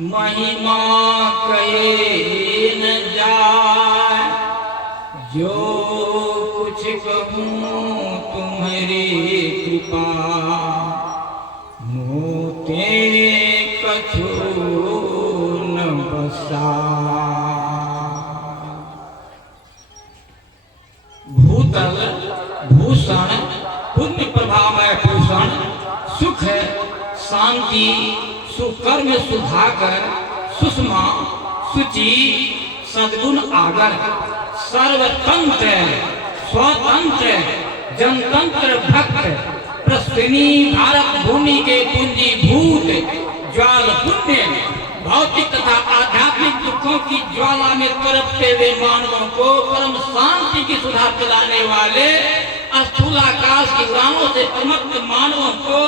महिमा कहे न जाए, जो कुछ कहूँ तुम्हारी कृपा, मोते कछु न बसा। भूतल भूषण पुण्य प्रभामय भूषण, सुख शांति सुकर्म सुधाकर, सुषमा सुचि सद्गुण आगर, सर्वतंत्र स्वतंत्र जनतंत्र भक्त, प्रश्विनी भारत भूमि के पूंजीभूत ज्वाल पुण्य, भौतिक तथा आध्यात्मिक दुखों की ज्वाला में तड़पते हुए मानवों को परम शांति की सुधा पिलाने वाले, स्थूलाकाश की उड़ानों से उन्मत्त मानवों को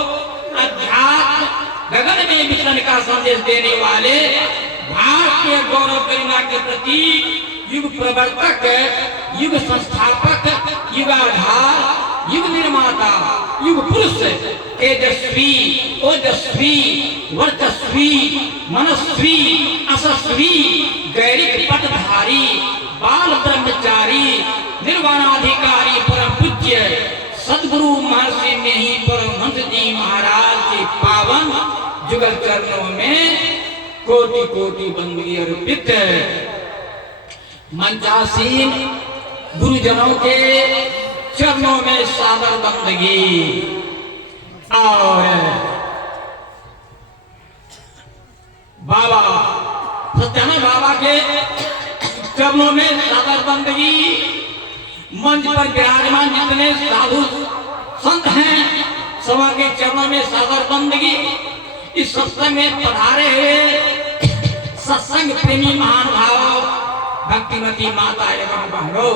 अध्यात्म गगन में विचरण का संदेश देने वाले, भारत के गौरव गरिमा के प्रति युग प्रवर्तक, युग संस्थापक, युगाधार, युग निर्माता, युग पुरुष, तेजस्वी ओजस्वी वर्चस्वी मनस्वी असस्वी गैरिक पटधारी, बाल ब्रह्मचारी, निर्वाणाधिकारी, परम पूज्य सदगुरु महर्षि में ही परमहंस जी महाराज के पावन जुगल चरणों में कोटि कोटि बंदगी अर्पित। मंचासीन गुरुजनों के चरणों में सादर बंदगी और बाबा सत्यानंद बाबा के चरणों में सादर बंदगी। मंच पर विराजमान जितने साधु संत हैं, सभा के चरणों में सादर बंदगी। इस सत्संग में पधारे हुए सत्संग प्रेमी महानुभाव, भक्तिमती माता एवं बहनों,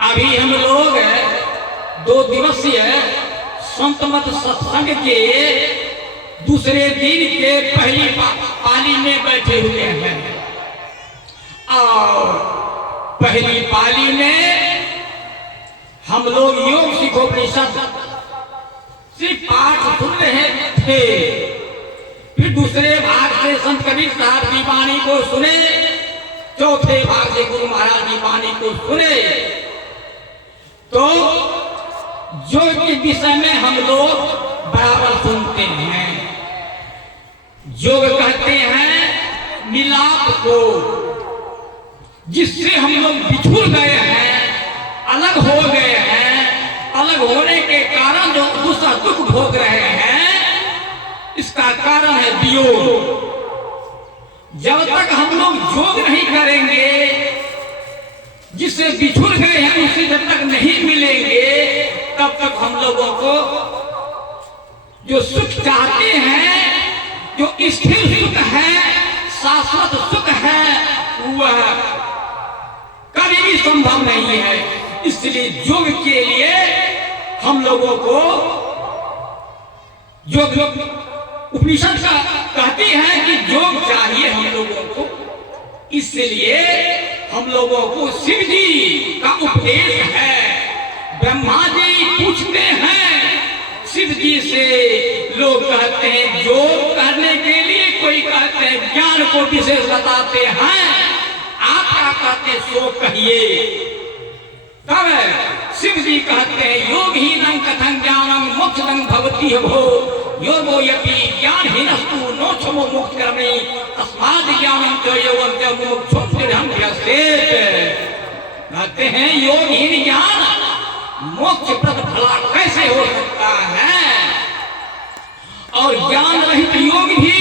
अभी हम लोग 2 दिवसीय संत मत सत्संग के दूसरे दिन के पहली पाली में बैठे हुए हैं और पहली पाली में हम लोग योग सिखोपनिषद से पाठ सुन रहे थे। फिर दूसरे भाग से संत कबीर साहब की वाणी को सुने, चौथे भाग से गुरु महाराज की वाणी को सुने। तो योग के विषय में हम लोग बराबर सुनते हैं। योग कहते हैं मिलाप को, जिससे हम लोग बिछुड़ गए हैं, अलग हो गए हैं। अलग होने के कारण जो दूसरा दुख भोग रहे हैं, इसका कारण है वियोग। जब तक हम लोग योग नहीं करेंगे, जिससे बिछुड़ गए हैं उससे जब तक नहीं मिलेंगे, तब तक हम लोगों को जो सुख चाहते हैं, जो स्थिर सुख है, शाश्वत सुख है, वह कभी भी संभव नहीं है। इसलिए योग के लिए हम लोगों को योग उपनिषद का कहती है कि योग चाहिए हम लोगों को। इसलिए हम लोगों को शिव जी का उपदेश है। ब्रह्मा जी पूछते हैं शिव जी से, लोग कहते हैं योग करने के लिए, कोई कहते हैं ज्ञान को विशेष बताते हैं, आप क्या कहते सो कहिए। तब शिव जी कहते हैं योग ही नंग कथं ज्ञानम मोक्षं भवति भो, योगो यपि ज्ञानहीनस्तु नोक्षमो मोक्षकर्मे, तस्माद् ज्ञानं च योगं च मुमुक्षुं दृढं ध्यसेत्। कहते हैं योगहीन ज्ञान मोक्षप्रद भला कैसे हो सकता है, और ज्ञान रहित योग भी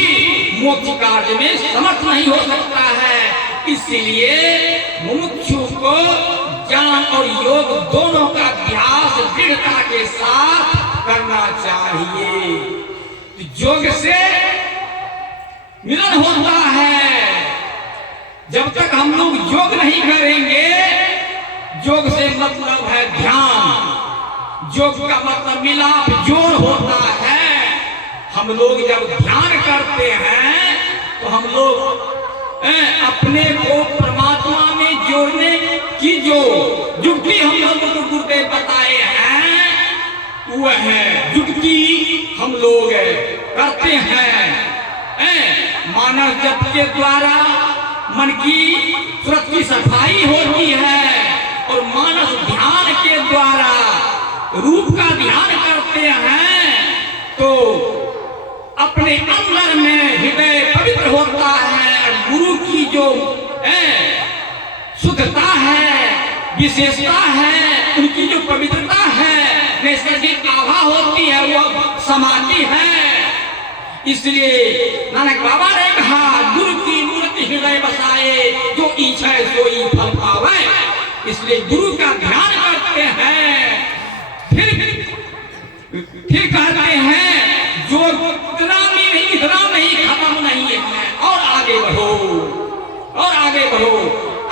मोक्ष कार्य में समर्थ नहीं हो सकता है। इसलिए मुमुक्षु को ज्ञान और योग दोनों का अभ्यास दृढ़ता के साथ करना चाहिए। तो योग से मिलन होता है। जब तक हम लोग योग नहीं करेंगे, योग से मतलब है ध्यान, योग का मतलब मिलाप जोड़ होता है। हम लोग जब ध्यान करते हैं तो हम लोग अपने को परमात्मा में जोड़ने की जो युक्ति हम लोगों को गुरुदेव बताए हैं, वह युक्ति हम लोग करते हैं। मानस जप के द्वारा मन की सूरत की सफाई होती है और मानस ध्यान के द्वारा रूप का ध्यान करते हैं तो अपने अंदर में हृदय पवित्र होता है। गुरु की जो शुद्धता है, विशेषता है, उनकी जो पवित्रता है, नैसर्गिक आभा होती है, वो समाती है। इसलिए नानक बाबा ने कहा गुरु की मूर्ति हृदय बसाए, जो इच्छा सोई फल पावे। इसलिए गुरु का ध्यान करते हैं, फिर कहते हैं जो इतना नहीं खत्म नहीं है, और आगे बढ़ो, और आगे बढ़ो।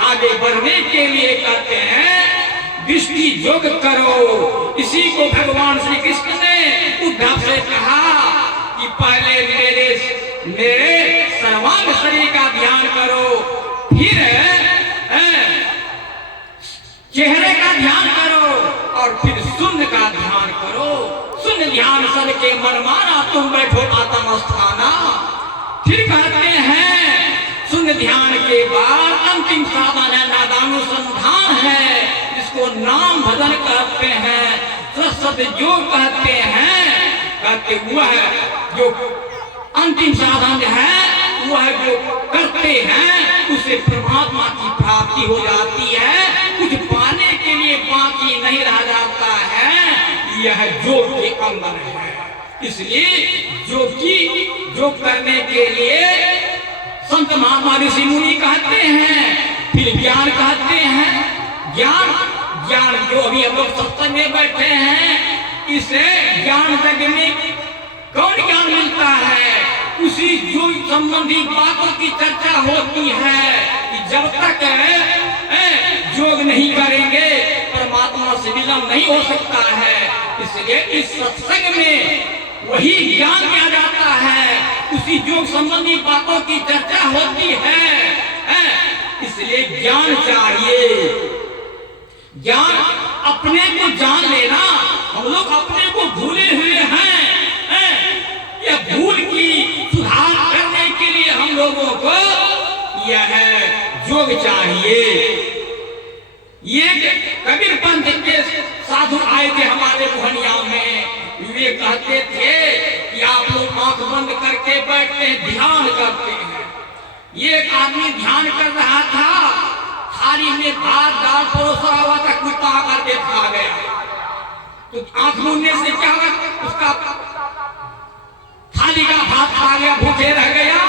आगे बढ़ने के लिए कहते हैं दृष्टि योग करो। इसी को भगवान श्री कृष्ण ने उद्धव से कहा कि पहले मेरे सर्वांग शरीर का ध्यान करो, फिर चेहरे का ध्यान करो, और फिर शून्य का ध्यान करो। शून्य ध्यान सन के मन माना तुम बैठो आत्मस्थाना। फिर कहते हैं शून्य ध्यान के बाद अंतिम साधन है नादानुसंधान है, जिसको नाम भजन कहते हैं, सत जो कहते हैं। कहते वह जो अंतिम साधन है, वह जो करते हैं उसे परमात्मा की प्राप्ति हो जाती है। कुछ पाने के लिए बाकी नहीं रह जाता है, यह योग के अंदर है। इसलिए योग करने के लिए संत महात्मा ऋषि मुनि कहते हैं, फिर ज्ञान कहते हैं। ज्ञान जो अभी हम लोग सत्संग में बैठे हैं, इसे ज्ञान जग में कौन ज्ञान मिलता है? उसी योग संबंधी बातों की चर्चा होती है कि जब तक योग नहीं करेंगे परमात्मा से मिलन नहीं हो सकता है। इसलिए इस सत्संग में वही ज्ञान किया जाता है, उसी योग संबंधी बातों की चर्चा होती है। इसलिए ज्ञान चाहिए। ज्ञान अपने को जान लेना। हम लोग अपने को भूले हुए हैं। यह भूल की सुधार करने के लिए हम लोगों को यह योग चाहिए। ये कबीर पंथ के साधु आए थे हमारे मोहनिया में। वे कहते थे कि आप लोग आंख बंद करके बैठते हैं, ध्यान करते हैं। एक आदमी ध्यान कर रहा था, थाली में भात दाल परोसा हुआ था, कुत्ता करके खा गया। तो आंख मूंदने से क्या हुआ? उसका थाली का भात खा गया, भूखे रह गया।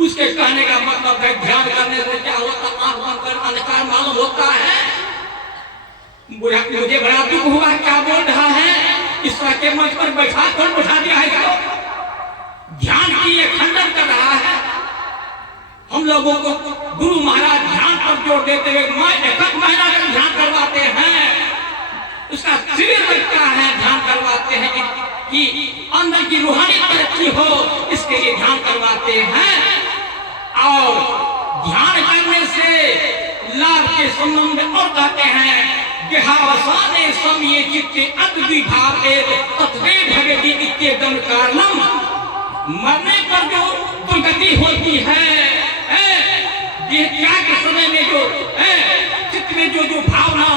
उसके कहने का मतलब है ध्यान करने से क्या होता? आंख बंद कर अंधकार मालूम होता है। मुझे बड़ा दुख हुआ, क्या बोल रहा है? इस तरह के मंच पर कौन बैठा दिया है इसको? ध्यान की ये खंडन कर रहा है। हम लोगों को गुरु महाराज ध्यान पर जोर देते हुए एक महीना तक ध्यान करवाते हैं। उसका शिविर लगता है, ध्यान करवाते हैं कि अंदर की रूहानी तरक्की हो, इसके लिए ध्यान करवाते हैं। और ध्यान करने से लाभ के संबंध में और कहते हैं देहावसाने समये चित्ते अद्विभावे तत्वे भगति इत्येदं कारणम। मरने पर जो दुर्गति होती है, त्याग के समय में जो चित्त में जो भावना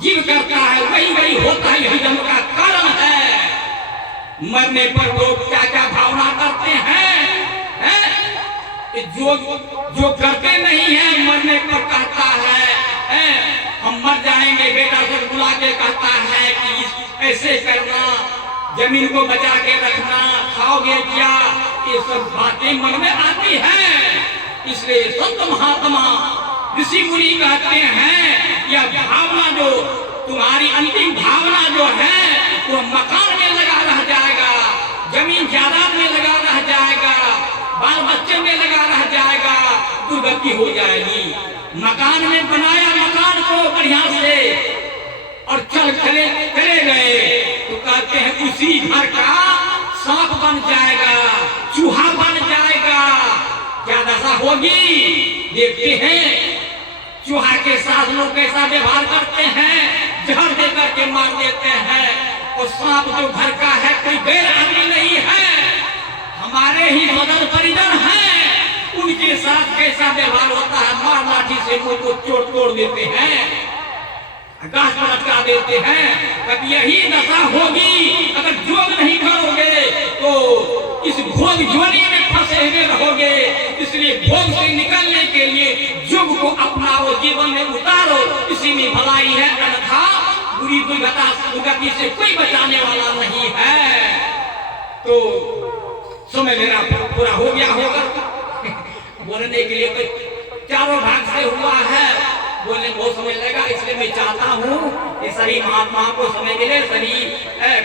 जीव करता है, वही होता है, यही जन्म का कारण है। मरने पर लोग क्या क्या भावना करते हैं? जो करते नहीं है, मरने पर कहता है हम मर जाएंगे। बेटा से बुला के कहता है कि ऐसे करना, जमीन को बचा के रखना, खाओगे क्या? ये सब बातें मन में आती हैं। इसलिए संत महात्मा ऋषि मुनि कहते हैं यह भावना जो तुम्हारी अंतिम भावना जो है वो मकान में लगा रह जाएगा, जमीन जायदाद में लगा रह जाएगा, बाल बच्चे में लगा रह जाएगा, दुर्गति हो जाएगी। मकान में बनाया मकान को बढ़िया से और चले गए तो कहते हैं उसी घर का सांप बन जाएगा, चूहा बन जाएगा। क्या दशा होगी? देखते हैं चूहा के साथ लोग कैसा व्यवहार करते हैं, जहर दे करके मार देते हैं। और सांप जो घर का है कोई गैर आदमी नहीं है। हम हमारे ही बदल परिजन हैं, उनके साथ कैसा व्यवहार होता है, मार लाठी से मुंह को तोड़ देते हैं, गाछ पर लटका देते हैं। कभी यही दशा होगी अगर योग नहीं करोगे तो इस भोग ज्वाली में फंसे हुए रहोगे। इसलिए भोग से निकलने के लिए योग को अपनाओ, जीवन में उतारो, इसी में भलाई है, अन्यथा बुरी दुर्गति से कोई बचाने वाला नहीं है। तो समय मेरा पूरा हो गया होगा। बोलने के लिए तो चारों भाग से हुआ है, बोलने बहुत समय लगा, इसलिए मैं चाहता हूँ कि सभी महात्माओं को समय मिले, सभी